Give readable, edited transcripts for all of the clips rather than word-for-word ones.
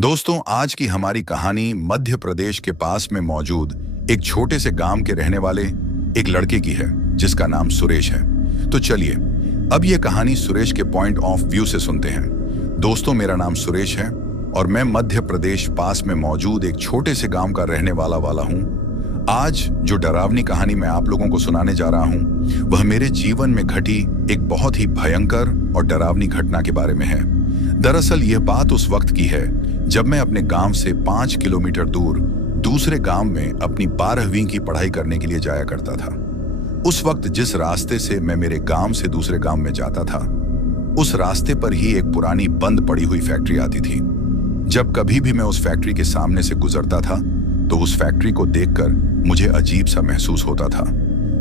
दोस्तों, आज की हमारी कहानी मध्य प्रदेश के पास में मौजूद एक छोटे से गांव के रहने वाले एक लड़के की है जिसका नाम सुरेश है। तो चलिए अब ये कहानी सुरेश के पॉइंट ऑफ व्यू से सुनते हैं। दोस्तों, मेरा नाम सुरेश है और मैं मध्य प्रदेश पास में मौजूद एक छोटे से गांव का रहने वाला हूं। आज जो डरावनी कहानी मैं आप लोगों को सुनाने जा रहा हूं वह मेरे जीवन में घटी एक बहुत ही भयंकर और डरावनी घटना के बारे में है। दरअसल यह बात उस वक्त की है जब मैं अपने गांव से 5 किलोमीटर दूर दूसरे गांव में अपनी 12वीं की पढ़ाई करने के लिए जाया करता था। उस वक्त जिस रास्ते से मैं मेरे गांव से दूसरे गांव में जाता था उस रास्ते पर ही एक पुरानी बंद पड़ी हुई फैक्ट्री आती थी। जब कभी भी मैं उस फैक्ट्री के सामने से गुजरता था तो उस फैक्ट्री को देखकर मुझे अजीब सा महसूस होता था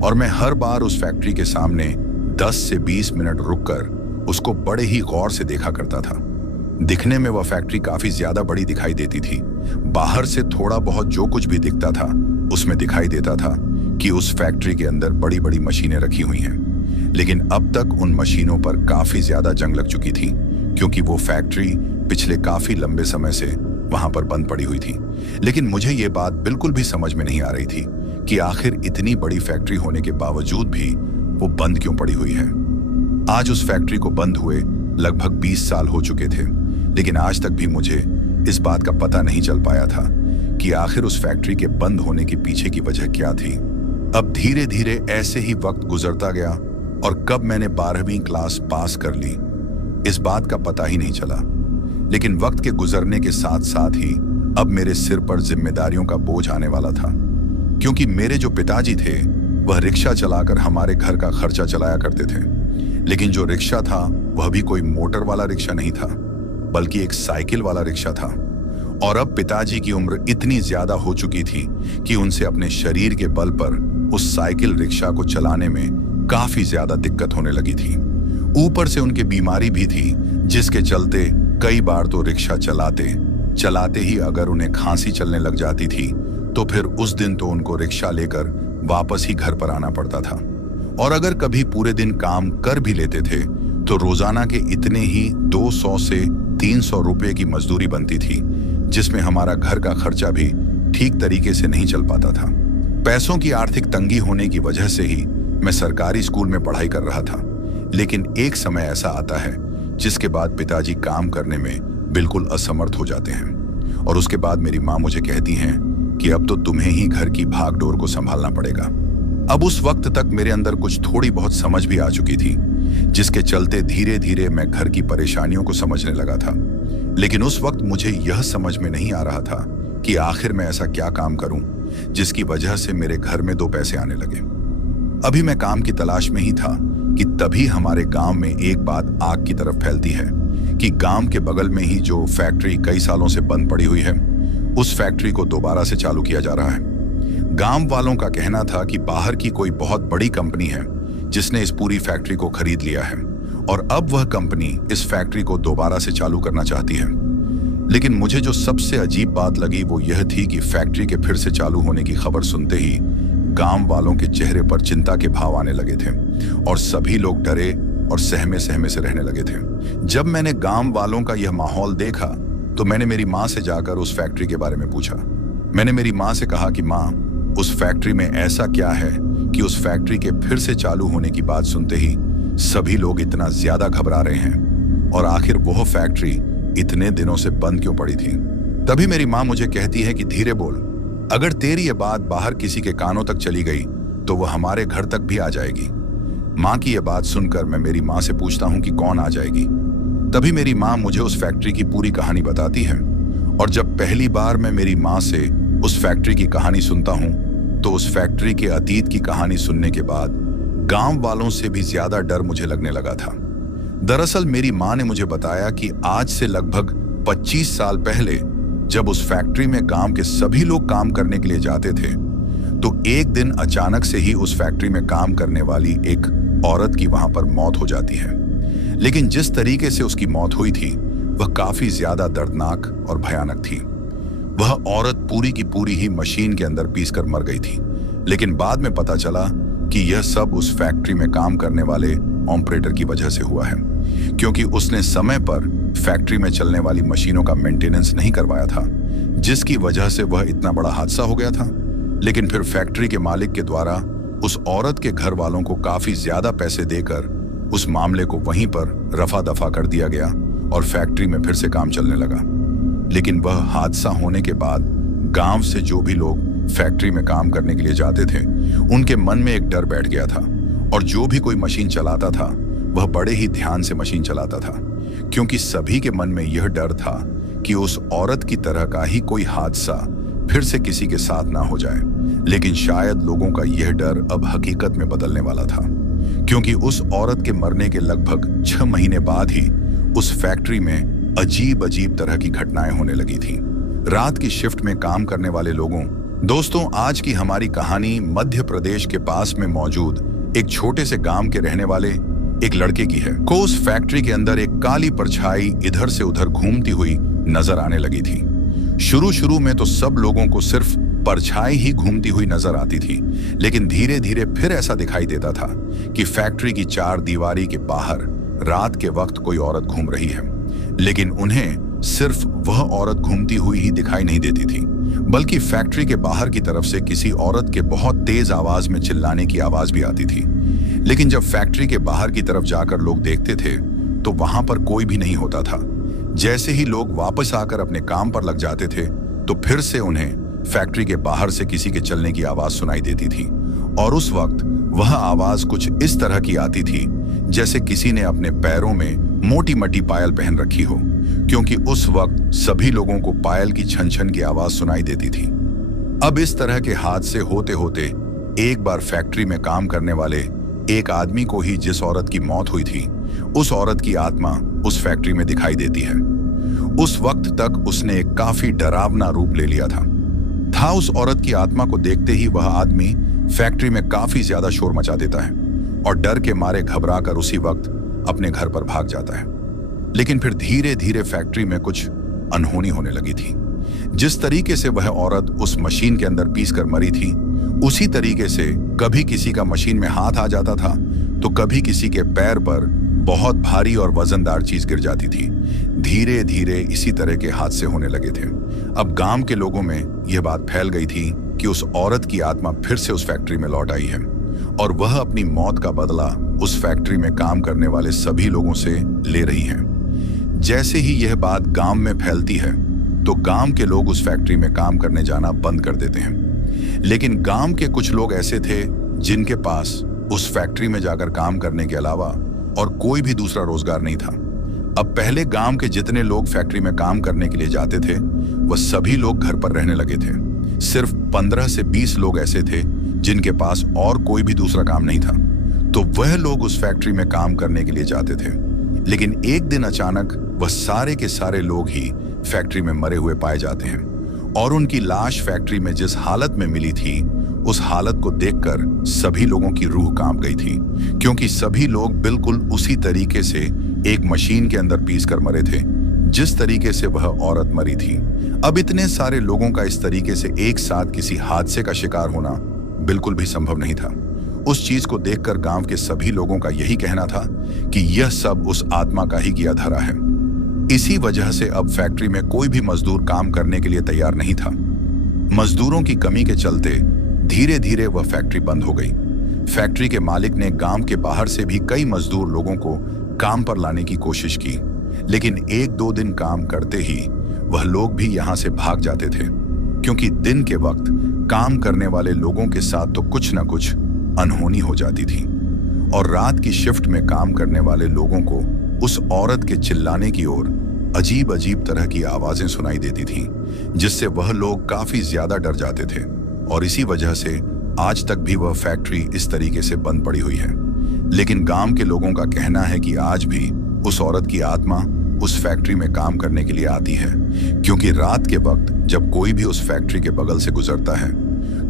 और मैं हर बार उस फैक्ट्री के सामने 10 से 20 मिनट रुककर उसको बड़े ही गौर से देखा करता था। दिखने में वह फैक्ट्री काफी ज्यादा बड़ी दिखाई देती थी। बाहर से थोड़ा बहुत जो कुछ भी दिखता था उसमें दिखाई देता था कि उस फैक्ट्री के अंदर बड़ी बड़ी मशीनें रखी हुई हैं। लेकिन अब तक उन मशीनों पर काफी ज्यादा जंग लग चुकी थी क्योंकि वो फैक्ट्री पिछले काफी लंबे समय से वहां पर बंद पड़ी हुई थी। लेकिन मुझे ये बात बिल्कुल भी समझ में नहीं आ रही थी कि आखिर इतनी बड़ी फैक्ट्री होने के बावजूद भी वो बंद क्यों पड़ी हुई है। आज उस फैक्ट्री को बंद हुए लगभग 20 साल हो चुके थे, लेकिन आज तक भी मुझे इस बात का पता नहीं चल पाया था कि आखिर उस फैक्ट्री के बंद होने के पीछे की वजह क्या थी। अब धीरे धीरे ऐसे ही वक्त गुजरता गया और कब मैंने 12वीं क्लास पास कर ली इस बात का पता ही नहीं चला। लेकिन वक्त के गुजरने के साथ साथ ही अब मेरे सिर पर जिम्मेदारियों का बोझ आने वाला था, क्योंकि मेरे जो पिताजी थे वह रिक्शा चलाकर हमारे घर का खर्चा चलाया करते थे। लेकिन जो रिक्शा था वह भी कोई मोटर वाला रिक्शा नहीं था बल्कि एक साइकिल वाला रिक्शा था। और अब पिताजी की उम्र इतनी ज्यादा हो चुकी थी कि उनसे अपने शरीर के बल पर उस साइकिल रिक्शा को चलाने में काफी ज्यादा दिक्कत होने लगी थी। ऊपर से उनकी बीमारी भी थी जिसके चलते कई बार तो रिक्शा चलाते चलाते ही अगर उन्हें खांसी चलने लग जाती थी तो फिर उस दिन तो उनको रिक्शा लेकर वापस ही घर पर आना पड़ता था। और अगर कभी पूरे दिन काम कर भी लेते थे तो रोजाना के इतने ही 200 से 300 रुपए की मजदूरी बनती थी, जिसमें हमारा घर का खर्चा भी ठीक तरीके से नहीं चल पाता था। पैसों की आर्थिक तंगी होने की वजह से ही मैं सरकारी स्कूल में पढ़ाई कर रहा था। लेकिन एक समय ऐसा आता है जिसके बाद पिताजी काम करने में बिल्कुल असमर्थ हो जाते हैं और उसके बाद मेरी माँ मुझे कहती हैं कि अब तो तुम्हें ही घर की भागदौड़ को संभालना पड़ेगा। अब उस वक्त तक मेरे अंदर कुछ थोड़ी बहुत समझ भी आ चुकी थी, जिसके चलते धीरे धीरे मैं घर की परेशानियों को समझने लगा था। लेकिन उस वक्त मुझे यह समझ में नहीं आ रहा था कि आखिर मैं ऐसा क्या काम करूं जिसकी वजह से मेरे घर में 2 पैसे आने लगे। अभी मैं काम की तलाश में ही था कि तभी हमारे गांव में एक बात आग की तरफ फैलती है कि गांव के बगल में ही जो फैक्ट्री कई सालों से बंद पड़ी हुई है उस फैक्ट्री को दोबारा से चालू किया जा रहा है। गांव वालों का कहना था कि बाहर की कोई बहुत बड़ी कंपनी है जिसने इस पूरी फैक्ट्री को खरीद लिया है और अब वह कंपनी इस फैक्ट्री को दोबारा से चालू करना चाहती है। लेकिन मुझे जो सबसे अजीब बात लगी वो यह थी कि फैक्ट्री के फिर से चालू होने की खबर सुनते ही गांव वालों के चेहरे पर चिंता के भाव आने लगे थे और सभी लोग डरे और सहमे सहमे से रहने लगे थे। जब मैंने गांव वालों का यह माहौल देखा तो मैंने मेरी माँ से जाकर उस फैक्ट्री के बारे में पूछा। मैंने मेरी माँ से कहा कि माँ, उस फैक्ट्री में ऐसा क्या है कि उस फैक्ट्री के फिर से चालू होने की बात सुनते ही सभी लोग इतना ज्यादा घबरा रहे हैं और आखिर वह फैक्ट्री इतने दिनों से बंद क्यों पड़ी थी। तभी मेरी माँ मुझे कहती है कि धीरे बोल, अगर तेरी ये बात बाहर किसी के कानों तक चली गई तो वह हमारे घर तक भी आ जाएगी। माँ की यह बात सुनकर मैं मेरी माँ से पूछता हूँ कि कौन आ जाएगी। तभी मेरी माँ मुझे उस फैक्ट्री की पूरी कहानी बताती है और जब पहली बार मैं मेरी माँ से उस फैक्ट्री की कहानी सुनता हूँ तो उस फैक्ट्री के अतीत की कहानी सुनने के बाद गांव वालों से भी ज्यादा डर मुझे लगने लगा था। दरअसल मेरी माँ ने मुझे बताया कि आज से लगभग 25 साल पहले जब उस फैक्ट्री में गांव के सभी लोग काम करने के लिए जाते थे तो एक दिन अचानक से ही उस फैक्ट्री में काम करने वाली एक औरत की वहां पर मौत हो जाती है। लेकिन जिस तरीके से उसकी मौत हुई थी वह काफी ज्यादा दर्दनाक और भयानक थी। वह औरत पूरी की पूरी ही मशीन के अंदर पीसकर मर गई थी। लेकिन बाद में पता चला कि यह सब उस फैक्ट्री में काम करने वाले ऑपरेटर की वजह से हुआ है। क्योंकि उसने समय पर फैक्ट्री में चलने वाली मशीनों का मेंटेनेंस नहीं करवाया था, जिसकी वजह से वह इतना बड़ा हादसा हो गया था। लेकिन फिर फैक्ट्री के मालिक के द्वारा उस औरत के घर वालों को काफी ज्यादा पैसे देकर उस मामले को वहीं पर रफा दफा कर दिया गया और फैक्ट्री में फिर से काम चलने लगा। लेकिन वह हादसा होने के बाद गांव से जो भी लोग फैक्ट्री में काम करने के लिए जाते थे, उनके मन में एक डर बैठ गया था और जो भी कोई मशीन चलाता था वह बड़े ही ध्यान से मशीन चलाता था, क्योंकि सभी के मन में यह डर था कि उस औरत की तरह का ही कोई हादसा फिर से किसी के साथ ना हो जाए। लेकिन शायद लोगों का यह डर अब हकीकत में बदलने वाला था, क्योंकि उस औरत के मरने के लगभग 6 महीने बाद ही उस फैक्ट्री में अजीब अजीब तरह की घटनाएं होने लगी थी। रात की शिफ्ट में काम करने वाले लोगों, दोस्तों, आज की हमारी कहानी मध्य प्रदेश के पास में मौजूद एक छोटे से गांव के रहने वाले एक लड़के की है। को उस फैक्ट्री के अंदर एक काली परछाई इधर से उधर घूमती हुई नजर आने लगी थी। शुरू में तो सब लोगों को सिर्फ परछाई ही घूमती हुई नजर आती थी, लेकिन धीरे धीरे फिर ऐसा दिखाई देता था कि फैक्ट्री की 4 दीवारी के बाहर रात के वक्त कोई औरत घूम रही है। लेकिन उन्हें सिर्फ वह औरत घूमती हुई ही दिखाई नहीं देती थी, बल्कि फैक्ट्री के बाहर की तरफ से किसी औरत के बहुत तेज आवाज में चिल्लाने की आवाज भी आती थी। लेकिन जब फैक्ट्री के बाहर की तरफ जाकर लोग देखते थे तो वहां पर कोई भी नहीं होता था। जैसे ही लोग वापस आकर अपने काम पर लग जाते थे तो फिर से उन्हें फैक्ट्री के बाहर से किसी के चलने की आवाज सुनाई देती थी, और उस वक्त वह आवाज कुछ इस तरह की आती थी जैसे किसी ने अपने पैरों में मोटी मटी पायल पहन रखी हो, क्योंकि उस वक्त सभी लोगों को पायल की छन छन की आवाज सुनाई देती थी। अब इस तरह के हादसे होते होते एक बार फैक्ट्री में काम करने वाले एक आदमी को ही जिस औरत की मौत हुई थी, उस औरत की आत्मा उस फैक्ट्री में दिखाई देती है। उस वक्त तक उसने एक काफी डरावना रूप ले लिया था। उस औरत की आत्मा को देखते ही वह आदमी फैक्ट्री में काफी ज्यादा शोर मचा देता है और डर के मारे घबराकर उसी वक्त अपने घर पर भाग जाता है। लेकिन फिर धीरे धीरे फैक्ट्री में कुछ अनहोनी होने लगी थी। जिस तरीके से वह औरत उस मशीन के अंदर पीस कर मरी थी, उसी तरीके से कभी किसी का मशीन में हाथ आ जाता था तो कभी किसी के पैर पर बहुत भारी और वजनदार चीज गिर जाती थी। धीरे धीरे इसी तरह के हादसे होने लगे थे। अब गांव के लोगों में यह बात फैल गई थी कि उस औरत की आत्मा फिर से उस फैक्ट्री में लौट आई है और वह अपनी मौत का बदला उस फैक्ट्री में काम करने वाले सभी लोगों से ले रही है। जैसे ही यह बात गांव में फैलती है तो गांव के लोग उस फैक्ट्री में काम करने जाना बंद कर देते हैं। लेकिन गांव के कुछ लोग ऐसे थे जिनके पास उस फैक्ट्री में जाकर काम करने के अलावा और कोई भी दूसरा रोजगार नहीं था। अब पहले गांव के जितने लोग फैक्ट्री में काम करने के लिए जाते थे वह सभी लोग घर पर रहने लगे थे। सिर्फ 15 से 20 लोग ऐसे थे जिनके पास और कोई भी दूसरा काम नहीं था, तो वह लोग उस फैक्ट्री में काम करने के लिए जाते थे। लेकिन एक दिन अचानक वह सारे के सारे लोग ही फैक्ट्री में मरे हुए पाए जाते हैं और उनकी लाश फैक्ट्री में जिस हालत में मिली थी उस हालत को देखकर सभी लोगों की रूह कांप गई थी, क्योंकि सभी लोग बिल्कुल उसी तरीके से एक मशीन के अंदर पीस कर मरे थे जिस तरीके से वह औरत मरी थी। अब इतने सारे लोगों का इस तरीके से एक साथ किसी हादसे का शिकार होना बिल्कुल भी संभव नहीं था। उस चीज को देखकर गांव के सभी लोगों का यही कहना था कि यह सब उस आत्मा का ही किया धरा है। इसी वजह से अब फैक्ट्री में कोई भी मजदूर काम करने के लिए तैयार नहीं था। मजदूरों की कमी के चलते धीरे धीरे वह फैक्ट्री बंद हो गई। फैक्ट्री के मालिक ने गांव के बाहर से भी कई मजदूर लोगों को काम पर लाने की कोशिश की, लेकिन 1-2 दिन काम करते ही वह लोग भी यहां से भाग जाते थे, क्योंकि दिन के वक्त काम करने वाले लोगों के साथ तो कुछ न कुछ अनहोनी हो जाती थी और रात की शिफ्ट में काम करने वाले लोगों को उस औरत के चिल्लाने की ओर अजीब अजीब तरह की आवाजें सुनाई देती थीं, जिससे वह लोग काफी ज्यादा डर जाते थे और इसी वजह से आज तक भी वह फैक्ट्री इस तरीके से बंद पड़ी हुई है। लेकिन गांव के लोगों का कहना है कि आज भी उस औरत की आत्मा उस फैक्ट्री में काम करने के लिए आती है, क्योंकि रात के वक्त जब कोई भी उस फैक्ट्री के बगल से गुजरता है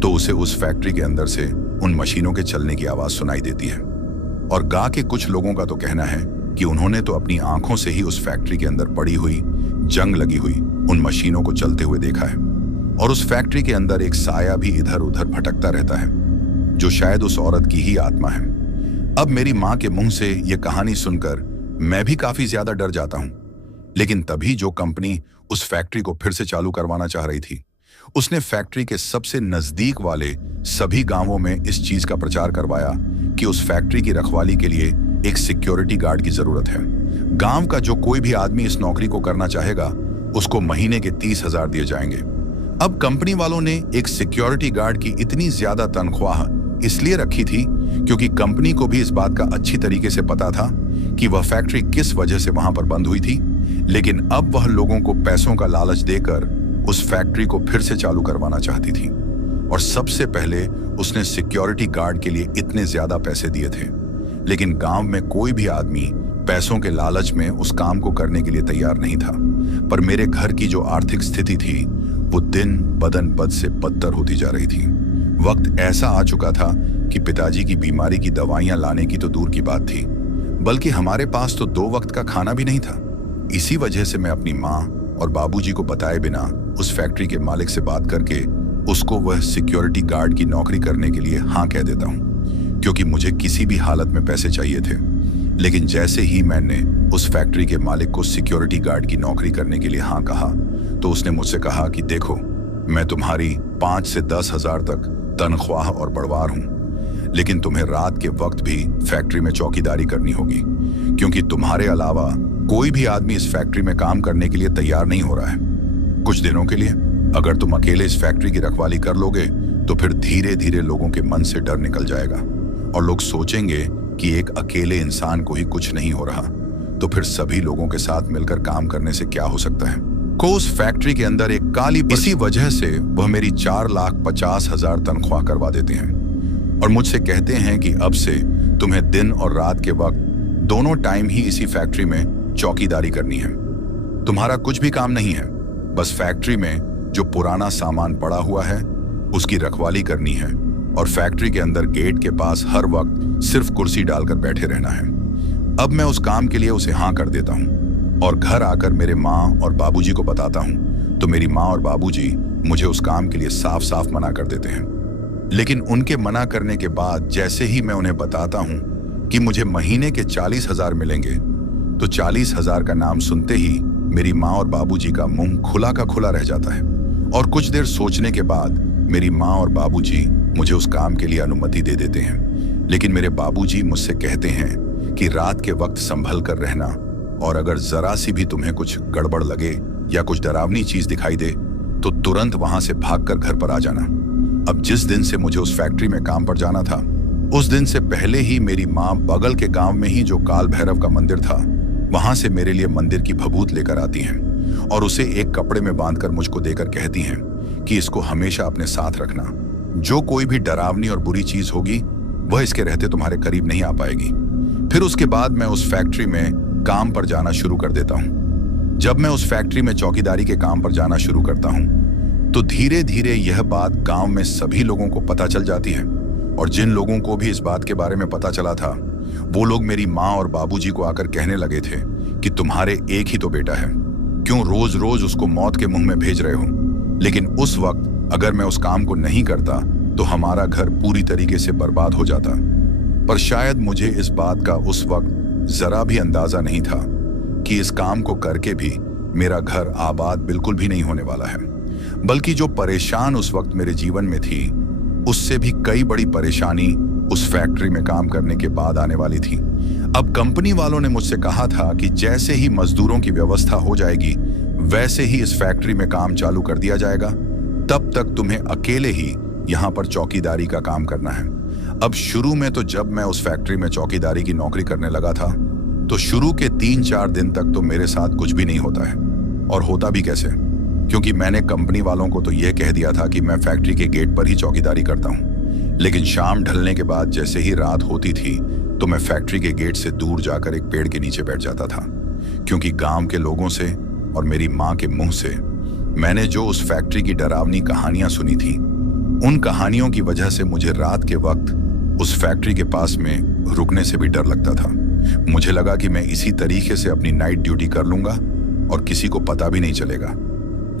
तो उसे उस फैक्ट्री के अंदर से उन मशीनों के चलने की आवाज सुनाई देती है। और गांव के कुछ लोगों का तो कहना है कि उन्होंने तो अपनी आंखों से ही उस फैक्ट्री के अंदर पड़ी हुई, जंग लगी हुई उन मशीनों को चलते हुए देखा है और उस फैक्ट्री के अंदर एक साया भी इधर उधर भटकता रहता है, जो शायद उस औरत की ही आत्मा है। अब मेरी माँ के मुंह से यह कहानी सुनकर मैं भी काफी ज्यादा डर जाता हूं। लेकिन तभी जो कंपनी उस फैक्ट्री को फिर से चालू करवाना चाह रही थी, उसने फैक्ट्री के सबसे नजदीक वाले सभी गांवों में इस चीज का प्रचार करवाया कि उस फैक्ट्री की रखवाली के लिए एक सिक्योरिटी गार्ड की जरूरत है। गांव का जो कोई भी आदमी इस नौकरी को करना चाहेगा, उसको महीने के 30,000 दिए जाएंगे। अब कंपनी वालों ने एक सिक्योरिटी गार्ड की इतनी ज्यादा तनख्वाह इसलिए रखी थी क्योंकि कंपनी को भी इस बात का अच्छी तरीके से पता था कि वह फैक्ट्री किस वजह से वहां पर बंद हुई थी। लेकिन अब वह लोगों को पैसों का लालच देकर उस फैक्ट्री को फिर से चालू करवाना चाहती थी। और सबसे पहले उसने सिक्योरिटी गार्ड के लिए इतने ज्यादा पैसे दिए थे। लेकिन गांव में कोई भी आदमी पैसों के लालच में उस काम को करने के लिए तैयार नहीं था। पर मेरे घर की जो आर्थिक स्थिति थी, वो दिन बदन बद से बदतर होती जा रही थी। वक्त ऐसा आ चुका था कि पिताजी की बीमारी की दवाइयां लाने की तो दूर की बात थी, बल्कि हमारे पास तो 2 वक्त का खाना भी नहीं था। इसी वजह से मैं अपनी माँ और बाबूजी को बताए बिना उस फैक्ट्री के मालिक से बात करके उसको वह सिक्योरिटी गार्ड की नौकरी करने के लिए हाँ कह देता हूँ, क्योंकि मुझे किसी भी हालत में पैसे चाहिए थे। लेकिन जैसे ही मैंने उस फैक्ट्री के मालिक को सिक्योरिटी गार्ड की नौकरी करने के लिए हाँ कहा, तो उसने मुझसे कहा कि देखो, मैं तुम्हारी 5 से 10,000 तक तनख्वाह और बढ़वार हूँ, लेकिन तुम्हें रात के वक्त भी फैक्ट्री में चौकीदारी करनी होगी, क्योंकि तुम्हारे अलावा कोई भी आदमी इस फैक्ट्री में काम करने के लिए तैयार नहीं हो रहा है। कुछ दिनों के लिए अगर तुम अकेले इस फैक्ट्री की रखवाली कर लोगे, तो फिर धीरे धीरे लोगों के मन से डर निकल जाएगा और लोग सोचेंगे कि एक अकेले इंसान को ही कुछ नहीं हो रहा, तो फिर सभी लोगों के साथ मिलकर काम करने से क्या हो सकता है। को उस फैक्ट्री के अंदर एक काली, इसी वजह से वह मेरी 4,50,000 तनख्वाह करवा देते हैं और मुझसे कहते हैं कि अब से तुम्हें दिन और रात के वक्त दोनों टाइम ही इसी फैक्ट्री में चौकीदारी करनी है। तुम्हारा कुछ भी काम नहीं है, बस फैक्ट्री में जो पुराना सामान पड़ा हुआ है उसकी रखवाली करनी है और फैक्ट्री के अंदर गेट के पास हर वक्त सिर्फ कुर्सी डालकर बैठे रहना है। अब मैं उस काम के लिए उसे हाँ कर देता हूँ और घर आकर मेरे माँ और बाबूजी को बताता हूँ, तो मेरी माँ और बाबूजी मुझे उस काम के लिए साफ साफ मना कर देते हैं। लेकिन उनके मना करने के बाद जैसे ही मैं उन्हें बताता हूँ कि मुझे महीने के 40,000 मिलेंगे, तो 40,000 का नाम सुनते ही मेरी माँ और बाबूजी का मुंह खुला का खुला रह जाता है। और कुछ देर सोचने के बाद मेरी माँ और बाबूजी मुझे उस काम के लिए अनुमति दे देते हैं। लेकिन मेरे बाबूजी मुझसे कहते हैं कि रात के वक्त संभल कर रहना, और अगर जरा सी भी तुम्हें कुछ गड़बड़ लगे या कुछ डरावनी चीज दिखाई दे, तो तुरंत वहां से भागकर घर पर आ जाना। अब जिस दिन से मुझे उस फैक्ट्री में काम पर जाना था, उस दिन से पहले ही मेरी माँ बगल के गांव में ही जो काल भैरव का मंदिर था, वहां से मेरे लिए मंदिर की भभूत लेकर आती हैं और उसे एक कपड़े में बांधकर मुझको देकर कहती हैं कि इसको हमेशा अपने साथ रखना। जो कोई भी डरावनी और बुरी चीज होगी, वह इसके रहते तुम्हारे करीब नहीं आ पाएगी। फिर उसके बाद मैं उस फैक्ट्री में काम पर जाना शुरू कर देता हूँ। जब मैं उस फैक्ट्री में चौकीदारी के काम पर जाना शुरू करता हूँ, तो धीरे धीरे यह बात गांव में सभी लोगों को पता चल जाती है। और जिन लोगों को भी इस बात के बारे में पता चला था, वो लोग मेरी माँ और बाबूजी को आकर कहने लगे थे कि तुम्हारे एक ही तो बेटा है, क्यों रोज रोज उसको मौत के मुंह में भेज रहे हो। लेकिन उस वक्त अगर मैं उस काम को नहीं करता, तो हमारा घर पूरी तरीके से बर्बाद हो जाता। पर शायद मुझे इस बात का उस वक्त जरा भी अंदाजा नहीं था कि इस काम को करके भी मेरा घर आबाद बिल्कुल भी नहीं होने वाला है, बल्कि जो परेशान उस वक्त मेरे जीवन में थी, उससे भी कई बड़ी परेशानी उस फैक्ट्री में काम करने के बाद आने वाली थी। अब कंपनी वालों ने मुझसे कहा था कि जैसे ही मजदूरों की व्यवस्था हो जाएगी, वैसे ही इस फैक्ट्री में काम चालू कर दिया जाएगा। तब तक तुम्हें अकेले ही यहाँ पर चौकीदारी का काम करना है। अब शुरू में तो जब मैं उस फैक्ट्री में चौकीदारी की नौकरी करने लगा था, तो शुरू के 3-4 दिन तक तो मेरे साथ कुछ भी नहीं होता है। और होता भी कैसे, क्योंकि मैंने कंपनी वालों को तो यह कह दिया था कि मैं फैक्ट्री के गेट पर ही चौकीदारी करता हूँ। लेकिन शाम ढलने के बाद जैसे ही रात होती थी, तो मैं फैक्ट्री के गेट से दूर जाकर एक पेड़ के नीचे बैठ जाता था, क्योंकि गांव के लोगों से और मेरी माँ के मुंह से मैंने जो उस फैक्ट्री की डरावनी कहानियां सुनी थी, उन कहानियों की वजह से मुझे रात के वक्त उस फैक्ट्री के पास में रुकने से भी डर लगता था। मुझे लगा कि मैं इसी तरीके से अपनी नाइट ड्यूटी कर लूंगा और किसी को पता भी नहीं चलेगा।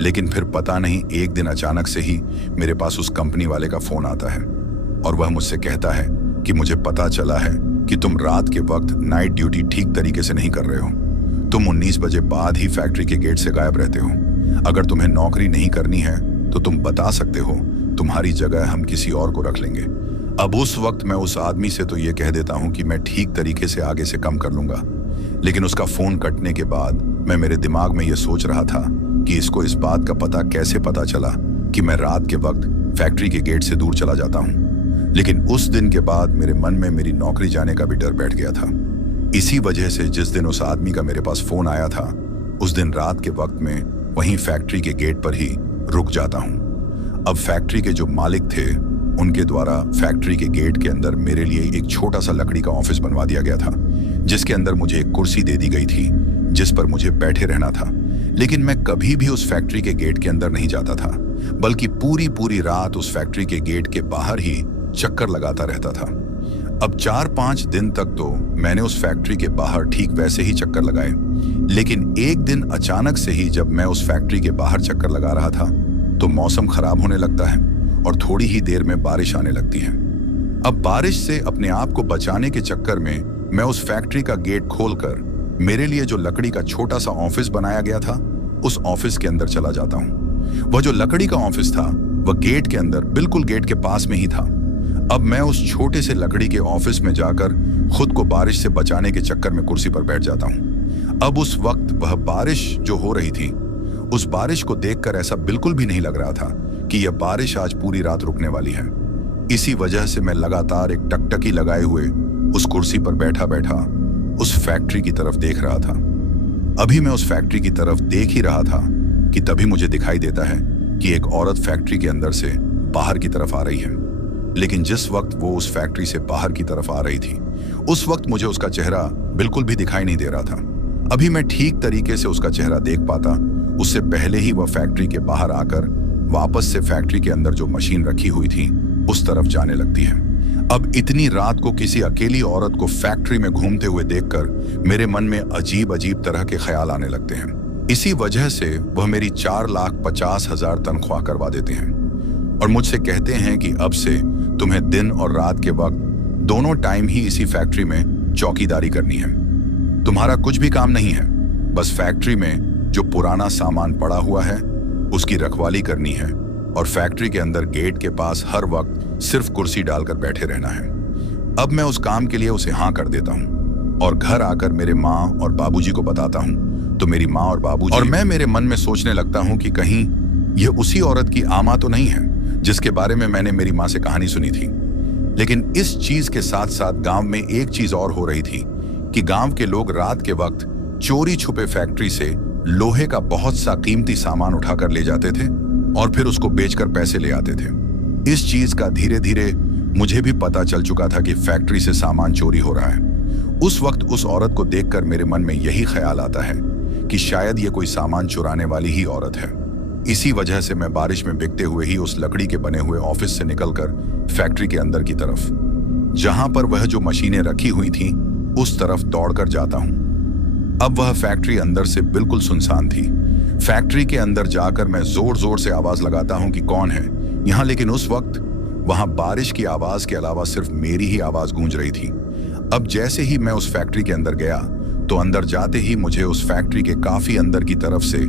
लेकिन फिर पता नहीं, एक दिन अचानक से ही मेरे पास उस कंपनी वाले का फोन आता है और वह मुझसे कहता है कि मुझे पता चला है कि तुम रात के वक्त नाइट ड्यूटी ठीक तरीके से नहीं कर रहे हो। तुम 19 बजे बाद ही फैक्ट्री के गेट से गायब रहते हो। अगर तुम्हें नौकरी नहीं करनी है तो तुम बता सकते हो, तुम्हारी जगह हम किसी और को रख लेंगे। अब उस वक्त मैं उस आदमी से तो ये कह देता हूँ कि मैं ठीक तरीके से आगे से कम कर लूंगा, लेकिन उसका फोन कटने के बाद मैं मेरे दिमाग में ये सोच रहा था कि इसको इस बात का पता कैसे पता चला कि मैं रात के वक्त फैक्ट्री के गेट से दूर चला जाता हूँ। लेकिन उस दिन के बाद मेरे मन में मेरी नौकरी जाने का भी डर बैठ गया था। इसी वजह से जिस दिन उस आदमी का मेरे पास फोन आया था, उस दिन रात के वक्त में वहीं फैक्ट्री के गेट पर ही रुक जाता हूँ। अब फैक्ट्री के जो मालिक थे उनके द्वारा फैक्ट्री के गेट के अंदर मेरे लिए एक छोटा सा लकड़ी का ऑफिस बनवा दिया गया था, जिसके अंदर मुझे एक कुर्सी दे दी गई थी जिस पर मुझे बैठे रहना था। लेकिन मैं कभी भी उस फैक्ट्री के गेट के अंदर नहीं जाता था, बल्कि पूरी रात उस फैक्ट्री के गेट के बाहर ही चक्कर लगाता रहता था। अब 4-5 दिन तक तो मैंने उस फैक्ट्री के बाहर ठीक वैसे ही चक्कर लगाए, लेकिन एक दिन अचानक से ही जब मैं उस फैक्ट्री के बाहर चक्कर लगा रहा था तो मौसम खराब होने लगता है और थोड़ी ही देर में बारिश आने लगती है। अब बारिश से अपने आप को बचाने के चक्कर में मैं उस फैक्ट्री का गेट खोलकर मेरे लिए जो लकड़ी का छोटा सा ऑफिस बनाया गया था उस ऑफिस के अंदर चला जाता हूँ। वह जो लकड़ी का ऑफिस था वह गेट के अंदर बिल्कुल गेट के पास में ही था। अब मैं उस छोटे से लकड़ी के ऑफिस में जाकर खुद को बारिश से बचाने के चक्कर में कुर्सी पर बैठ जाता हूँ। अब उस वक्त वह बारिश जो हो रही थी, उस बारिश को देखकर ऐसा बिल्कुल भी नहीं लग रहा था कि यह बारिश आज पूरी रात रुकने वाली है। इसी वजह से मैं लगातार एक टकटकी लगाए हुए उस कुर्सी पर बैठा बैठा उस फैक्ट्री की तरफ देख रहा था। अभी मैं उस फैक्ट्री की तरफ देख ही रहा था कि तभी मुझे दिखाई देता है कि एक औरत फैक्ट्री के अंदर से बाहर की तरफ आ रही है। लेकिन जिस वक्त वो उस फैक्ट्री से बाहर की तरफ आ रही थी, उस वक्त मुझे उसका चेहरा बिल्कुल भी दिखाई नहीं दे रहा था। अभी मैं ठीक तरीके से उसका चेहरा देख पाता उससे पहले ही वह फैक्ट्री के बाहर आकर वापस से फैक्ट्री के अंदर जो मशीन रखी हुई थी उस तरफ जाने लगती है। अब इतनी रात को किसी अकेली औरत को फैक्ट्री में घूमते हुए देखकर मेरे मन में अजीब अजीब तरह के ख्याल आने लगते हैं। इसी वजह से वह मेरी 4,50,000 तनख्वाह करवा देते हैं और मुझसे कहते हैं कि अब से तुम्हें दिन और रात के वक्त दोनों टाइम ही इसी फैक्ट्री में चौकीदारी करनी है। तुम्हारा कुछ भी काम नहीं है, बस फैक्ट्री में जो पुराना सामान पड़ा हुआ है उसकी रखवाली करनी है और फैक्ट्री के अंदर गेट के पास हर वक्त सिर्फ कुर्सी डालकर बैठे रहना है। अब मैं उस काम के लिए उसे हाँ कर देता हूँ और घर आकर मेरे माँ और बाबूजी को बताता हूँ तो मेरी माँ और बाबूजी और मैं मेरे मन में सोचने लगता हूँ कि कहीं यह उसी औरत की आमा तो नहीं है जिसके बारे में मैंने मेरी माँ से कहानी सुनी थी। लेकिन इस चीज के साथ साथ गांव में एक चीज और हो रही थी कि गांव के लोग रात के वक्त चोरी छुपे फैक्ट्री से लोहे का बहुत सा कीमती सामान उठाकर ले जाते थे और फिर उसको बेचकर पैसे ले आते थे। इस चीज का धीरे धीरे मुझे भी पता चल चुका था कि फैक्ट्री से सामान चोरी हो रहा है। उस वक्त उस औरत को देखकर मेरे मन में यही ख्याल आता है कि शायद ये कोई सामान चुराने वाली ही औरत है। इसी वजह से मैं बारिश में भीगते हुए ही उस लकड़ी के बने हुए ऑफिस से निकलकर फैक्ट्री के अंदर की तरफ, जहां पर वह जो मशीनें रखी हुई थी, उस तरफ दौड़कर जाता हूं। अब वह फैक्ट्री अंदर से बिल्कुल सुनसान थी। फैक्ट्री के अंदर जाकर मैं जोर जोर से आवाज लगाता हूं कि कौन है यहां, लेकिन उस वक्त वहां बारिश की आवाज के अलावा सिर्फ मेरी ही आवाज गूंज रही थी। अब जैसे ही मैं उस फैक्ट्री के अंदर गया तो अंदर जाते ही मुझे उस फैक्ट्री के काफी अंदर की तरफ से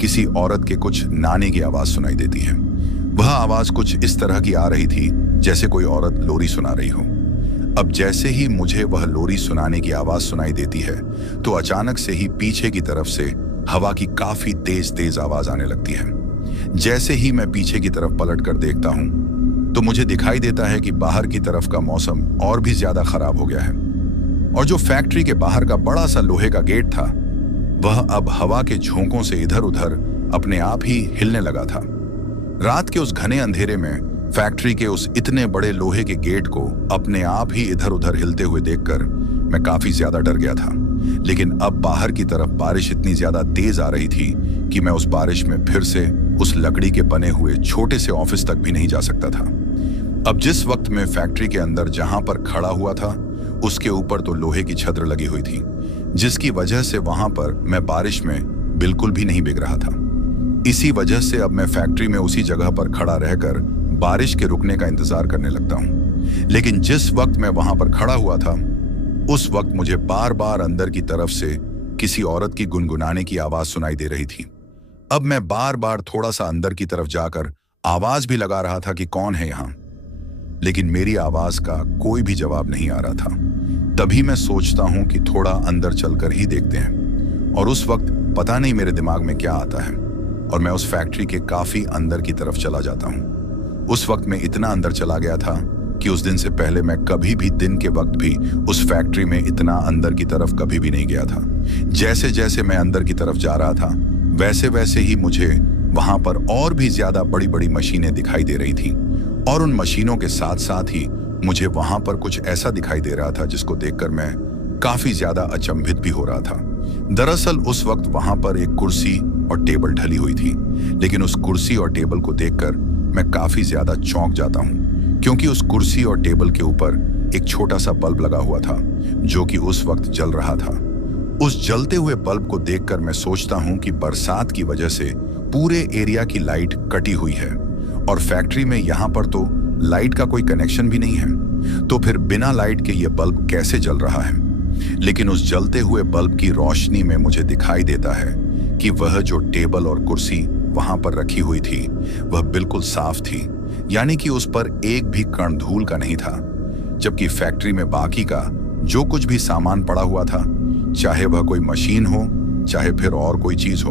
किसी औरत के कुछ नाने की आवाज सुनाई देती है। वह आवाज कुछ इस तरह की आ रही थी जैसे कोई औरत लोरी सुना रही हो। अब जैसे ही मुझे वह लोरी सुनाने की आवाज सुनाई देती है तो अचानक से ही पीछे की तरफ से हवा की काफी तेज तेज आवाज आने लगती है। जैसे ही मैं पीछे की तरफ पलट कर देखता हूं तो मुझे दिखाई देता है कि बाहर की तरफ का मौसम और भी ज्यादा खराब हो गया है और जो फैक्ट्री के बाहर का बड़ा सा लोहे का गेट था वह अब हवा के झोंकों से इधर उधर अपने आप ही हिलने लगा था। रात के उस घने अंधेरे में फैक्ट्री के उस इतने बड़े लोहे के गेट को अपने आप ही इधर उधर हिलते हुए देखकर मैं काफी ज्यादा डर गया था। लेकिन अब बाहर की तरफ बारिश इतनी ज्यादा तेज आ रही थी कि मैं उस बारिश में फिर से उस लकड़ी के बने हुए छोटे से ऑफिस तक भी नहीं जा सकता था। अब जिस वक्त मैं फैक्ट्री के अंदर जहां पर खड़ा हुआ था उसके ऊपर तो लोहे की छत्र लगी हुई थी, जिसकी वजह से वहां पर मैं बारिश में बिल्कुल भी नहीं भीग रहा था। इसी वजह से अब मैं फैक्ट्री में उसी जगह पर खड़ा रहकर बारिश के रुकने का इंतजार करने लगता हूं। लेकिन जिस वक्त मैं वहां पर खड़ा हुआ था उस वक्त मुझे बार बार अंदर की तरफ से किसी औरत की गुनगुनाने की आवाज सुनाई दे रही थी। अब मैं बार बार थोड़ा सा अंदर की तरफ जाकर आवाज भी लगा रहा था कि कौन है यहां, लेकिन मेरी आवाज का कोई भी जवाब नहीं आ रहा था। तभी मैं सोचता हूं कि थोड़ा अंदर चलकर ही देखते हैं, और उस वक्त पता नहीं मेरे दिमाग में क्या आता है और मैं उस फैक्ट्री के काफी अंदर की तरफ चला जाता हूं। उस वक्त मैं इतना अंदर चला गया था कि उस दिन से पहले मैं कभी भी दिन के वक्त भी उस फैक्ट्री में इतना अंदर की तरफ कभी भी नहीं गया था। जैसे जैसे मैं अंदर की तरफ जा रहा था वैसे वैसे ही मुझे वहां पर और भी ज्यादा बड़ी बड़ी मशीनें दिखाई दे रही थी, और उन मशीनों के साथ साथ ही मुझे वहां पर कुछ ऐसा दिखाई दे रहा था जिसको देखकर मैं काफी ज्यादा अचंभित भी हो रहा था। दरअसल उस वक्त वहां पर एक कुर्सी और टेबल ढली हुई थी, लेकिन उस कुर्सी और टेबल को देखकर मैं काफी ज्यादा चौंक जाता हूं, क्योंकि उस कुर्सी और टेबल के ऊपर एक छोटा सा बल्ब लगा हुआ था जो कि उस वक्त जल रहा था। उस जलते हुए बल्ब को देखकर मैं सोचता हूं कि बरसात की वजह से पूरे एरिया की लाइट कटी हुई है और फैक्ट्री में यहां पर तो लाइट का कोई कनेक्शन भी नहीं है, तो फिर बिना लाइट के ये बल्ब कैसे जल रहा है। लेकिन उस जलते हुए बल्ब की रोशनी में मुझे दिखाई देता है कि वह जो टेबल और कुर्सी वहां पर रखी हुई थी वह बिल्कुल साफ थी, यानी कि उस पर एक भी कण धूल का नहीं था। जबकि फैक्ट्री में बाकी का जो कुछ भी सामान पड़ा हुआ था, चाहे वह कोई मशीन हो चाहे फिर और कोई चीज हो,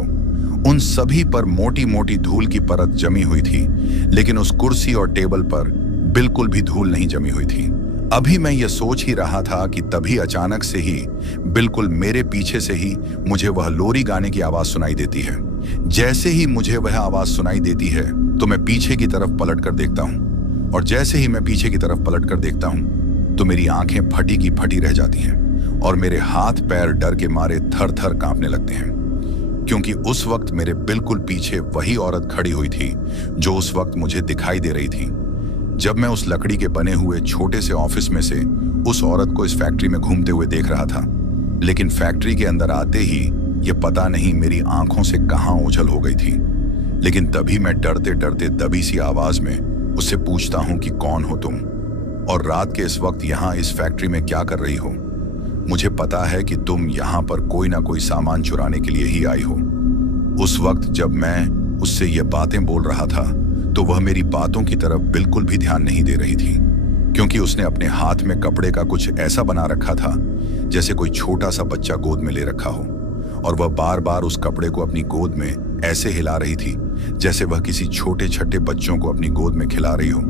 उन सभी पर मोटी मोटी धूल की परत जमी हुई थी, लेकिन उस कुर्सी और टेबल पर बिल्कुल भी धूल नहीं जमी हुई थी। अभी मैं ये सोच ही रहा था कि तभी अचानक से ही बिल्कुल मेरे पीछे से ही मुझे वह लोरी गाने की आवाज सुनाई देती है। जैसे ही मुझे वह आवाज सुनाई देती है तो मैं पीछे की तरफ पलट कर देखता हूँ, और जैसे ही मैं पीछे की तरफ पलट कर देखता हूँ तो मेरी आंखें फटी की फटी रह जाती हैं और मेरे हाथ पैर डर के मारे थर थर कांपने लगते हैं, क्योंकि उस वक्त मेरे बिल्कुल पीछे वही औरत खड़ी हुई थी जो उस वक्त मुझे दिखाई दे रही थी। जब मैं उस लकड़ी के बने हुए छोटे से ऑफिस में से उस औरत को इस फैक्ट्री में घूमते हुए देख रहा था, लेकिन फैक्ट्री के अंदर आते ही ये पता नहीं मेरी आंखों से कहां ओझल हो गई थी। लेकिन तभी मैं डरते डरते दबी सी आवाज में उससे पूछता हूं कि कौन हो तुम, और रात के इस वक्त यहां इस फैक्ट्री में क्या कर रही हो। मुझे पता है कि तुम यहां पर कोई ना कोई सामान चुराने के लिए ही आई हो। उस वक्त जब मैं उससे ये बातें बोल रहा था तो वह मेरी बातों की तरफ बिल्कुल भी ध्यान नहीं दे रही थी, क्योंकि उसने अपने हाथ में कपड़े का कुछ ऐसा बना रखा था जैसे कोई छोटा सा बच्चा गोद में ले रखा हो, और वह बार बार उस कपड़े को अपनी गोद में ऐसे हिला रही थी जैसे वह किसी छोटे छठे बच्चों को अपनी गोद में खिला रही हो,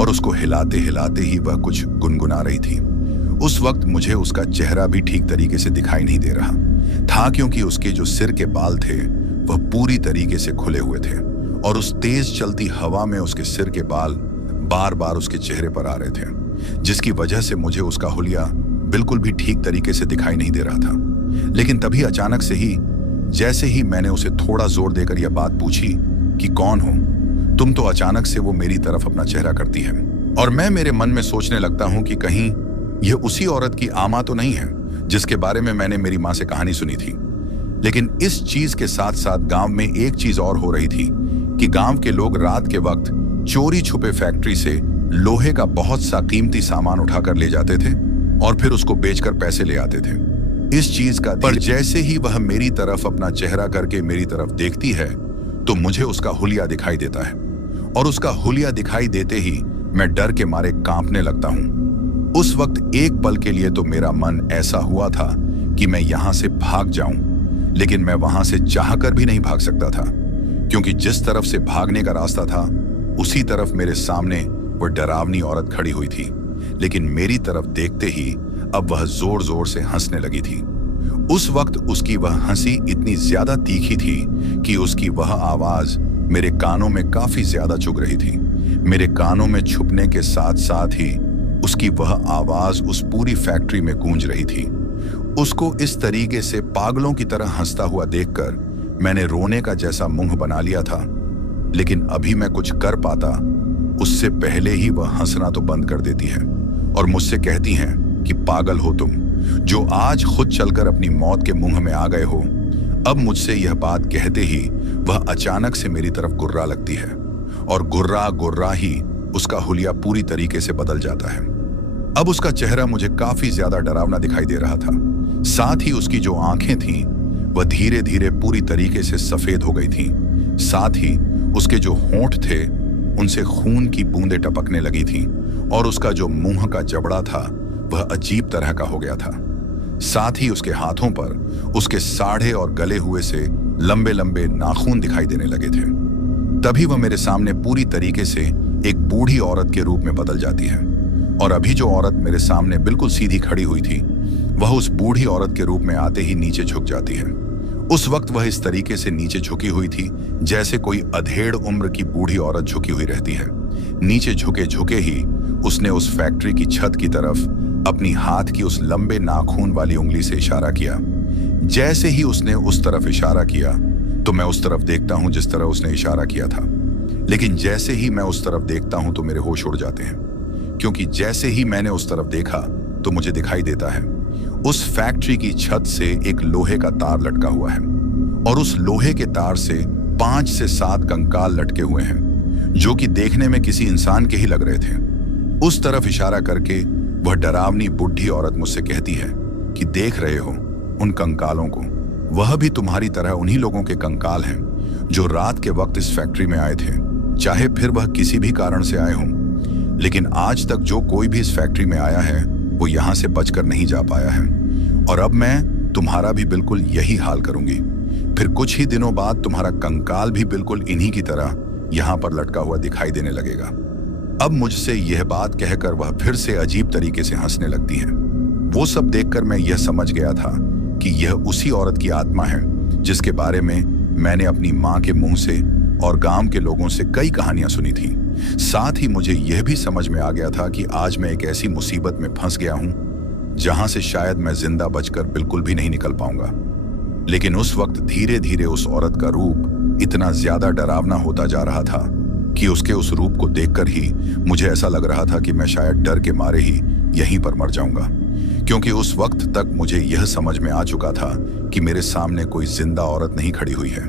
और उसको हिलाते हिलाते ही वह कुछ गुनगुना रही थी। उस वक्त मुझे उसका चेहरा भी ठीक तरीके से दिखाई नहीं दे रहा था, क्योंकि उसके जो सिर के बाल थे वह पूरी तरीके से खुले हुए थे, और उस तेज चलती हवा में उसके सिर के बाल बार बार उसके चेहरे पर आ रहे थे, जिसकी वजह से मुझे उसका हुलिया बिल्कुल भी ठीक तरीके से दिखाई नहीं दे रहा था। लेकिन तभी अचानक से ही, जैसे ही मैंने उसे थोड़ा जोर देकर यह बात पूछी कि कौन हो तुम, तो अचानक से वो मेरी तरफ अपना चेहरा करती है, और मैं मेरे मन में सोचने लगता हूं कि कहीं यह उसी औरत की आमा तो नहीं है जिसके बारे में मैंने मेरी माँ से कहानी सुनी थी। लेकिन इस चीज के साथ साथ गांव में एक चीज और हो रही थी कि गांव के लोग रात के वक्त चोरी छुपे फैक्ट्री से लोहे का बहुत सा कीमती सामान उठाकर ले जाते थे और फिर उसको बेचकर पैसे ले आते थे। इस चीज का पर जैसे ही वह मेरी तरफ अपना चेहरा करके मेरी तरफ देखती है तो मुझे उसका हुलिया दिखाई देता है, और उसका हुलिया दिखाई देते ही मैं डर के मारे कांपने लगता हूं। उस वक्त एक पल के लिए तो मेरा मन ऐसा हुआ था कि मैं यहां से भाग जाऊं, लेकिन मैं वहां से चाहकर भी नहीं भाग सकता था, क्योंकि जिस तरफ से भागने का रास्ता था उसी तरफ मेरे सामने वह डरावनी औरत खड़ी हुई थी। लेकिन मेरी तरफ देखते ही अब वह जोर जोर से हंसने लगी थी। उस वक्त उसकी वह हंसी इतनी ज्यादा तीखी थी कि उसकी वह आवाज मेरे कानों में काफी ज्यादा चुभ रही थी। मेरे कानों में छुपने के साथ साथ ही उसकी वह आवाज उस पूरी फैक्ट्री में गूंज रही थी। उसको इस तरीके से पागलों की तरह हंसता हुआ देखकर मैंने रोने का जैसा मुंह बना लिया था, लेकिन अभी मैं कुछ कर पाता उससे पहले ही वह हंसना तो बंद कर देती है और मुझसे कहती हैं कि पागल हो तुम, जो आज खुद चलकर अपनी मौत के मुंह में आ गए हो। अब मुझसे यह बात कहते ही वह अचानक से मेरी तरफ गुर्रा लगती है, और गुर्रा गुर्रा ही उसका हुलिया पूरी तरीके से बदल जाता है। अब उसका चेहरा मुझे काफी ज्यादा डरावना दिखाई दे रहा था। साथ ही उसकी जो आंखें थीं वह धीरे धीरे पूरी तरीके से सफेद हो गई थीं। साथ ही उसके जो होंठ थे उनसे खून की बूंदें टपकने लगी थीं और उसका जो मुंह का जबड़ा था वह अजीब तरह का हो गया था। साथ ही उसके हाथों पर उसके साड़े और गले हुए से लंबे लंबे नाखून दिखाई देने लगे थे। तभी वह मेरे सामने पूरी तरीके से एक बूढ़ी औरत के रूप में बदल जाती है और अभी जो औरत मेरे सामने बिल्कुल सीधी खड़ी हुई थी वह उस बूढ़ी औरत के रूप में आते ही नीचे झुक जाती है। उस वक्त वह इस तरीके से नीचे झुकी हुई थी जैसे कोई अधेड़ उम्र की बूढ़ी औरत झुकी हुई रहती है। नीचे झुके झुके ही उसने उस फैक्ट्री की छत की तरफ अपनी हाथ की उस लंबे नाखून वाली उंगली से इशारा किया। जैसे ही उसने उस तरफ इशारा किया तो मैं उस तरफ देखता हूं जिस तरह उसने इशारा किया था, लेकिन जैसे ही मैं उस तरफ देखता हूं तो मेरे होश उड़ जाते हैं, क्योंकि जैसे ही मैंने उस तरफ देखा तो मुझे दिखाई देता है उस फैक्ट्री की छत से एक लोहे का तार लटका हुआ है और उस लोहे के तार से 5 से 7 कंकाल लटके हुए हैं जो कि देखने में किसी इंसान के ही लग रहे थे। उस तरफ इशारा करके वह डरावनी बुढ़ी औरत मुझसे कहती है कि देख रहे हो उन कंकालों को, वह भी तुम्हारी तरह उन्हीं लोगों के कंकाल हैं जो रात के वक्त इस फैक्ट्री में आए थे। चाहे फिर वह किसी भी कारण से आए हों, लेकिन आज तक जो कोई भी इस फैक्ट्री में आया है वो यहां से बचकर नहीं जा पाया है और अब मैं तुम्हारा भी बिल्कुल यही हाल करूंगी। फिर कुछ ही दिनों बाद तुम्हारा कंकाल भी बिल्कुल इन्हीं की तरह यहां पर लटका हुआ दिखाई देने लगेगा। अब मुझसे यह बात कहकर वह फिर से अजीब तरीके से हंसने लगती है। वो सब देखकर मैं यह समझ गया था कि यह उसी औरत की आत्मा है जिसके बारे में मैंने अपनी माँ के मुंह से और गांव के लोगों से कई कहानियां सुनी थी। साथ ही मुझे यह भी समझ में आ गया था कि आज मैं एक ऐसी मुसीबत में फंस गया हूं जहां से शायद मैं जिंदा बचकर बिल्कुल भी नहीं निकल पाऊंगा। लेकिन उस वक्त धीरे धीरे उस औरत का रूप इतना ज्यादा डरावना होता जा रहा था कि उसके उस रूप को देखकर ही मुझे ऐसा लग रहा था कि मैं शायद डर के मारे ही यहीं पर मर जाऊंगा, क्योंकि उस वक्त तक मुझे यह समझ में आ चुका था कि मेरे सामने कोई जिंदा औरत नहीं खड़ी हुई है,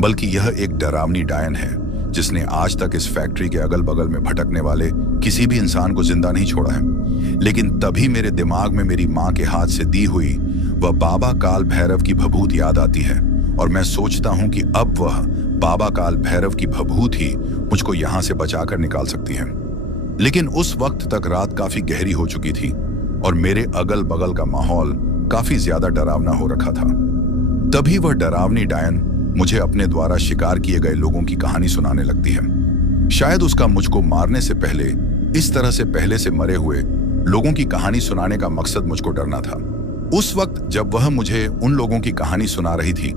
बल्कि यह एक डरावनी डायन है जिसने आज तक इस फैक्ट्री के अगल बगल में भटकने वाले किसी भी इंसान को जिंदा नहीं छोड़ा है। लेकिन तभी मेरे दिमाग में मेरी माँ के हाथ से दी हुई वह बाबा काल भैरव की भभूत याद आती है और मैं सोचता हूँ कि अब वह बाबा काल भैरव की भभूत ही मुझको यहाँ से बचाकर निकाल सकती है। लेकिन उस वक्त तक रात काफी गहरी हो चुकी थी और मेरे अगल बगल का माहौल काफी ज्यादा डरावना हो रखा था। तभी वह डरावनी डायन मुझे अपने द्वारा शिकार किए गए लोगों की कहानी सुनाने लगती है। शायद उसका मुझको मारने से पहले इस तरह से पहले से मरे हुए लोगों की कहानी सुनाने का मकसद मुझको डरना था। उस वक्त जब वह मुझे उन लोगों की कहानी सुना रही थी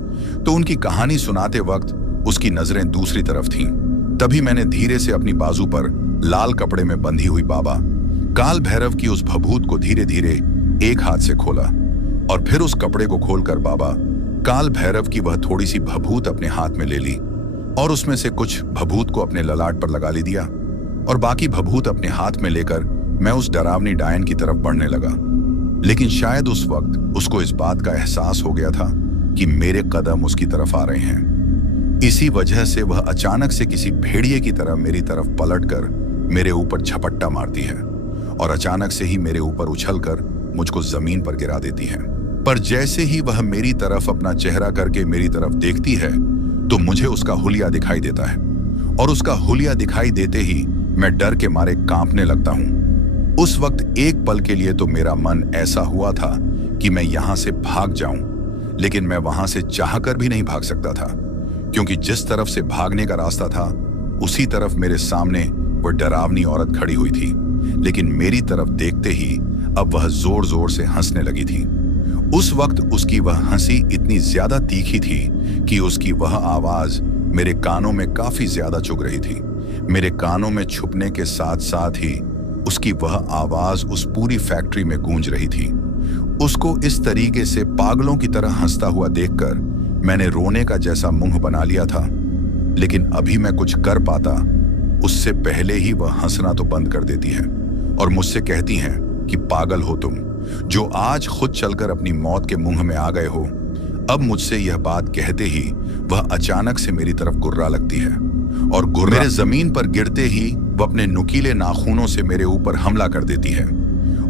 तो उनकी कहानी सुनाते वक्त उसकी नजरें दूसरी तरफ थीं। तभी मैंने धीरे से अपनी बाजू पर लाल कपड़े में बंधी हुई बाबा काल भैरव की उस भभूत को धीरे धीरे एक हाथ से खोला और फिर उस कपड़े को खोलकर बाबा काल भैरव की वह थोड़ी सी भभूत अपने हाथ में ले ली और उसमें से कुछ भभूत को अपने ललाट पर लगा ली दिया और बाकी भभूत अपने हाथ में लेकर मैं उस डरावनी डायन की तरफ बढ़ने लगा। लेकिन शायद उस वक्त उसको इस बात का एहसास हो गया था कि मेरे कदम उसकी तरफ आ रहे हैं। इसी वजह से वह अचानक से किसी भेड़िए की तरह मेरी तरफ पलटकर मेरे ऊपर झपट्टा मारती है और अचानक से ही मेरे ऊपर उछलकर मुझको जमीन पर गिरा देती है। पर जैसे ही वह मेरी तरफ अपना चेहरा करके मेरी तरफ देखती है तो मुझे उसका हुलिया दिखाई देता है और उसका हुलिया दिखाई देते ही मैं डर के मारे कांपने लगता हूं। उस वक्त एक पल के लिए तो मेरा मन ऐसा हुआ था कि मैं यहां से भाग जाऊं, लेकिन मैं वहां से चाहकर भी नहीं भाग सकता था, क्योंकि जिस तरफ से भागने का रास्ता था उसी तरफ मेरे सामने वह डरावनी औरत खड़ी हुई थी। लेकिन मेरी तरफ देखते ही अब वह जोर जोर से हंसने लगी थी। उस वक्त उसकी वह हंसी इतनी ज्यादा तीखी थी कि उसकी वह आवाज मेरे कानों में काफी ज्यादा चुभ रही थी। मेरे कानों में छुपने के साथ साथ ही उसकी वह आवाज उस पूरी फैक्ट्री में गूंज रही थी। उसको इस तरीके से पागलों की तरह हंसता हुआ देखकर मैंने रोने का जैसा मुंह बना लिया था, लेकिन अभी मैं कुछ कर पाता उससे पहले ही वह हंसना तो बंद कर देती है और मुझसे कहती हैं कि पागल हो तुम, जो आज खुद चलकर अपनी मौत के मुंह में आ गए हो। अब मुझसे यह बात कहते ही वह अचानक से मेरी तरफ गुर्रा लगती है और मेरे जमीन पर गिरते ही वह अपने नुकीले नाखूनों से मेरे ऊपर हमला कर देती है।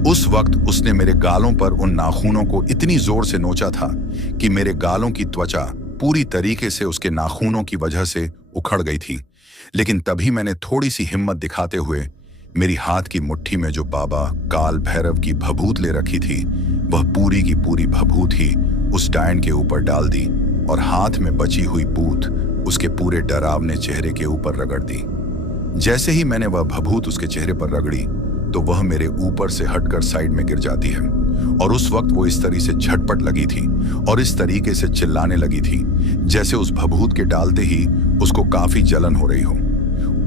उस वक्त उसने मेरे गालों पर उन नाखूनों को इतनी जोर से नोचा था कि मेरे गालों की त्वचा पूरी तरीके से उसके नाखूनों की वजह से उखड़ गई थी। लेकिन तभी मैंने थोड़ी सी हिम्मत दिखाते हुए मेरी हाथ की मुट्ठी में जो बाबा काल भैरव की भभूत ले रखी थी, वह पूरी की पूरी भभूत ही उस डायन के ऊपर डाल दी और हाथ में बची हुई बूथ उसके पूरे डरावने चेहरे के ऊपर रगड़ दी। जैसे ही मैंने वह भभूत उसके चेहरे पर रगड़ी तो वह मेरे ऊपर से हटकर साइड में गिर जाती है। और उस वक्त वो इस तरह से झटपट लगी थी और इस तरीके से चिल्लाने लगी थी जैसे उस भभूत के डालते ही उसको काफी जलन हो रही हो।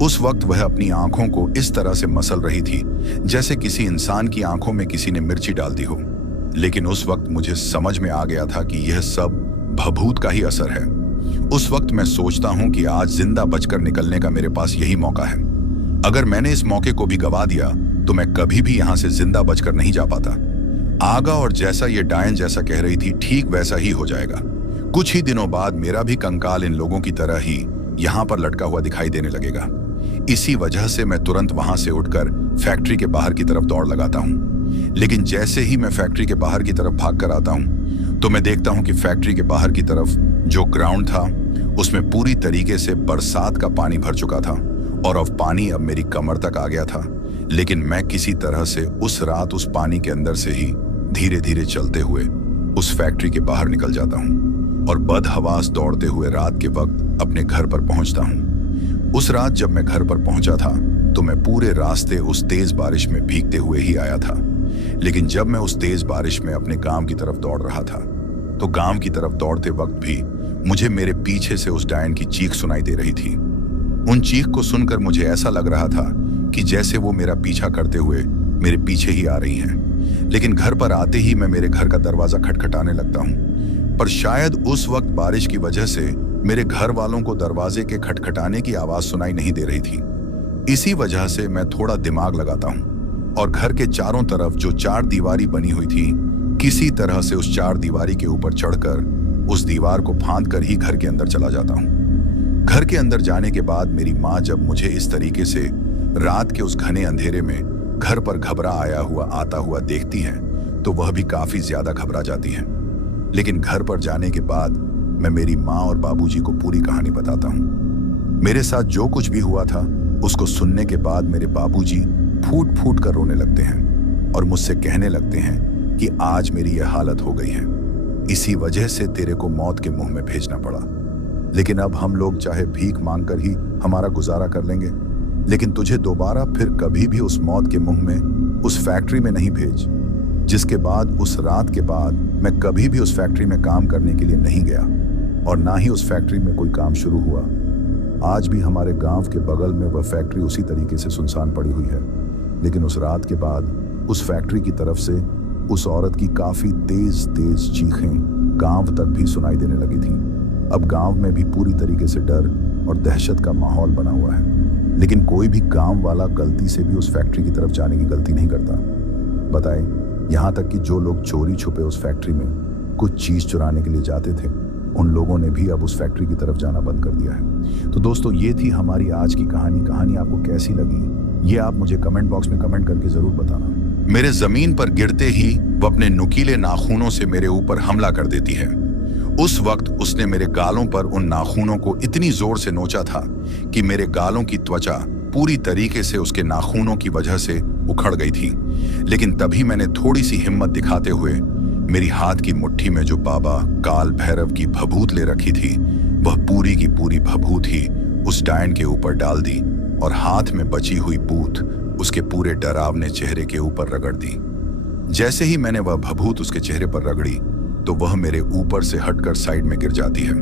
उस वक्त वह अपनी आंखों को इस तरह से मसल रही थी जैसे किसी इंसान की आंखों में किसी ने मिर्ची डाल दी हो। लेकिन उस वक्त मुझे समझ में आ गया था कि यह सब भभूत का ही असर है। उस वक्त मैं सोचता हूं कि आज जिंदा बचकर निकलने का मेरे पास यही मौका है। अगर मैंने इस मौके को भी गवा दिया तो मैं कभी भी यहां से जिंदा बचकर नहीं जा पाता। आगा और जैसा ये डायन जैसा कह रही थी ठीक वैसा ही हो जाएगा। कुछ ही दिनों बाद मेरा भी कंकाल इन लोगों की तरह ही यहाँ पर लटका हुआ दिखाई देने लगेगा। इसी वजह से मैं तुरंत वहां से उठकर फैक्ट्री के बाहर की तरफ दौड़ लगाता हूँ। लेकिन जैसे ही मैं फैक्ट्री के बाहर की तरफ भाग कर आता हूँ तो मैं देखता हूँ कि फैक्ट्री के बाहर की तरफ जो ग्राउंड था उसमें पूरी तरीके से बरसात का पानी भर चुका था और अब पानी अब मेरी कमर तक आ गया था। लेकिन मैं किसी तरह से उस रात उस पानी के अंदर से ही धीरे धीरे चलते हुए उस फैक्ट्री के बाहर निकल जाता हूँ और बदहवास दौड़ते हुए रात के वक्त अपने घर पर पहुंचता हूँ। उस रात जब मैं घर पर पहुंचा था तो मैं पूरे रास्ते उस तेज बारिश में भीगते हुए ही आया था। लेकिन जब मैं उस तेज बारिश में अपने गांव की तरफ दौड़ रहा था तो गांव की तरफ दौड़ते वक्त भी मुझे मेरे पीछे से उस डायन की चीख सुनाई दे रही थी। उन चीख को सुनकर मुझे ऐसा लग रहा था कि जैसे वो मेरा पीछा करते हुए मेरे पीछे ही आ रही हैं। लेकिन घर पर आते ही मैं मेरे घर का दरवाजा खटखटाने लगता हूँ, पर शायद उस वक्त बारिश की वजह से मेरे घर वालों को दरवाजे के खटखटाने की आवाज सुनाई नहीं दे रही थी। इसी वजह से मैं थोड़ा दिमाग लगाता हूँ और घर के चारों तरफ जो चार दीवारी बनी हुई थी किसी तरह से उस चार दीवारी के ऊपर चढ़कर उस दीवार को फांद कर ही घर के अंदर चला जाता हूँ। घर के अंदर जाने के बाद मेरी माँ जब मुझे इस तरीके से रात के उस घने अंधेरे में घर पर घबरा आता हुआ देखती हैं तो वह भी काफी ज्यादा घबरा जाती हैं। लेकिन घर पर जाने के बाद मैं मेरी माँ और बाबूजी को पूरी कहानी बताता हूँ। मेरे साथ जो कुछ भी हुआ था उसको सुनने के बाद मेरे बाबूजी फूट फूट कर रोने लगते हैं और मुझसे कहने लगते हैं कि आज मेरी यह हालत हो गई है, इसी वजह से तेरे को मौत के मुंह में भेजना पड़ा। लेकिन अब हम लोग चाहे भीख मांगकर ही हमारा गुजारा कर लेंगे, लेकिन तुझे दोबारा फिर कभी भी उस मौत के मुंह में उस फैक्ट्री में नहीं भेज। जिसके बाद उस रात के बाद मैं कभी भी उस फैक्ट्री में काम करने के लिए नहीं गया और ना ही उस फैक्ट्री में कोई काम शुरू हुआ। आज भी हमारे गांव के बगल में वह फैक्ट्री उसी तरीके से सुनसान पड़ी हुई है। लेकिन उस रात के बाद उस फैक्ट्री की तरफ से उस औरत की काफी तेज तेज चीखें गांव तक भी सुनाई देने लगी थी। अब गांव में भी पूरी तरीके से डर और दहशत का माहौल बना हुआ है। लेकिन कोई भी गांव वाला गलती से भी उस फैक्ट्री की तरफ जाने की गलती नहीं करता। बताएं, यहाँ तक कि जो लोग चोरी छुपे उस फैक्ट्री में कुछ चीज चुराने के लिए जाते थे, उन लोगों ने भी अब उस फैक्ट्री की तरफ जाना बंद कर दिया है। तो दोस्तों, ये थी हमारी आज की कहानी आपको कैसी लगी ये आप मुझे कमेंट बॉक्स में कमेंट करके जरूर बताना। मेरे जमीन पर गिरते ही वो अपने नुकीले नाखूनों से मेरे ऊपर हमला कर देती है। उस वक्त उसने मेरे गालों पर उन नाखूनों को इतनी जोर से नोचा था कि मेरे गालों की त्वचा पूरी तरीके से उसके नाखूनों की वजह से उखड़ गई थी। लेकिन तभी मैंने थोड़ी सी हिम्मत दिखाते हुए मेरी हाथ की मुट्ठी में जो बाबा काल भैरव की भभूत ले रखी थी, वह पूरी की पूरी भभूत ही उस डायन के ऊपर डाल दी और हाथ में बची हुई बूथ उसके पूरे डरावने चेहरे के ऊपर रगड़ दी। जैसे ही मैंने वह भभूत उसके चेहरे पर रगड़ी तो वह मेरे ऊपर से हटकर साइड में गिर जाती है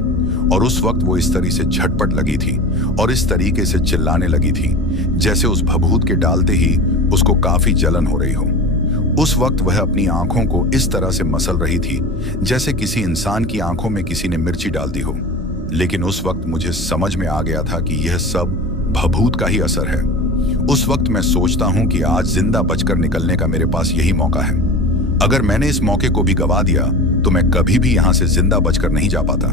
और उस वक्त वो इस तरह से झटपट लगी थी और इस तरीके से चिल्लाने लगी थी जैसे उस भभूत के डालते ही उसको काफी जलन हो रही हो। उस वक्त वह अपनी आंखों को इस तरह से मसल रही थी जैसे किसी इंसान की आंखों में किसी ने मिर्ची डाल दी हो। लेकिन उस वक्त मुझे समझ में आ गया था कि यह सब भभूत का ही असर है। उस वक्त मैं सोचता हूं कि आज जिंदा बचकर निकलने का मेरे पास यही मौका है। अगर मैंने इस मौके को भी गवा दिया तो मैं कभी भी यहां से जिंदा बचकर नहीं जा पाता।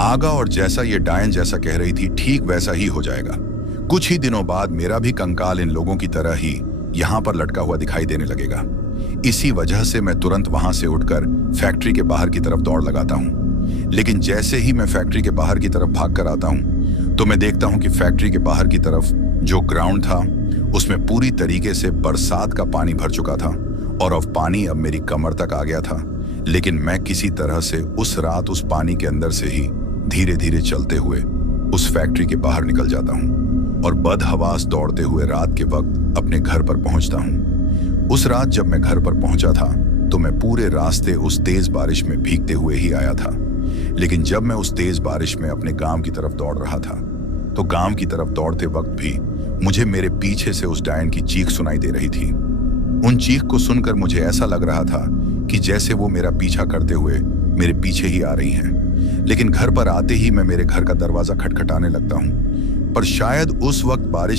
आगा और जैसा ये डायन जैसा कह रही थी ठीक वैसा ही हो जाएगा। कुछ ही दिनों बाद मेरा भी कंकाल इन लोगों की तरह ही यहाँ पर लटका हुआ दिखाई देने लगेगा। इसी वजह से मैं तुरंत वहां से उठकर फैक्ट्री के बाहर की तरफ दौड़ लगाता हूँ। लेकिन जैसे ही मैं फैक्ट्री के बाहर की तरफ भाग कर आता हूँ तो मैं देखता हूँ कि फैक्ट्री के बाहर की तरफ जो ग्राउंड था उसमें पूरी तरीके से बरसात का पानी भर चुका था और अब पानी अब मेरी कमर तक आ गया था। लेकिन मैं किसी तरह से उस रात उस पानी के अंदर से ही धीरे धीरे चलते हुए उस फैक्ट्री के बाहर निकल जाता हूँ और बदहवास दौड़ते हुए रात के वक्त अपने घर पर पहुंचता हूँ। उस रात जब मैं घर पर पहुंचा था तो मैं पूरे रास्ते उस तेज बारिश में भीगते हुए ही आया था। लेकिन जब मैं उस तेज बारिश में अपने गांव की तरफ दौड़ रहा था तो गांव की तरफ दौड़ते वक्त भी मुझे मेरे पीछे से उस डायन की चीख सुनाई दे रही थी। उन चीख को सुनकर मुझे ऐसा लग रहा था कि जैसे वो मेरा पीछा करते हुए मेरे पीछे ही आ रही हैं। लेकिन घर पर आते ही मैं मेरे घर का दरवाजा खटखटाने लगता हूँ, पर शायद उस वक्त बारिश